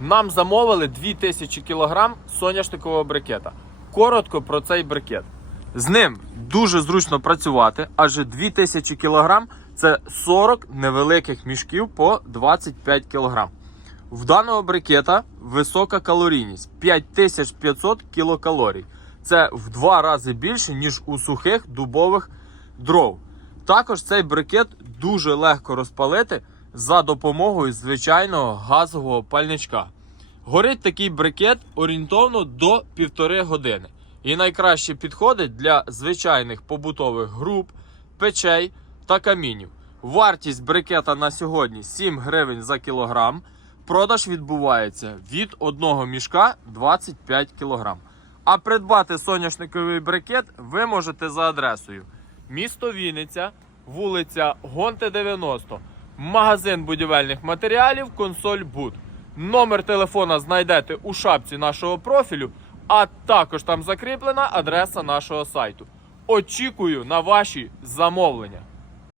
Нам замовили 2000 кг соняшникового брикета. Коротко про цей брикет. З ним дуже зручно працювати, адже 2000 кг це 40 невеликих мішків по 25 кг. В даного брикета висока калорійність 5500 кілокалорій. Це в два рази більше, ніж у сухих дубових дров. Також цей брикет дуже легко розпалити за допомогою звичайного газового пальничка. Горить такий брикет орієнтовно до півтори години. І найкраще підходить для звичайних побутових груп, печей та камінів. Вартість брикета на сьогодні 7 гривень за кілограм. Продаж відбувається від одного мішка 25 кг. А придбати соняшниковий брикет ви можете за адресою місто Вінниця, вулиця Гонте 90, магазин будівельних матеріалів Консоль Буд. Номер телефона знайдете у шапці нашого профілю, а також там закріплена адреса нашого сайту. Очікую на ваші замовлення.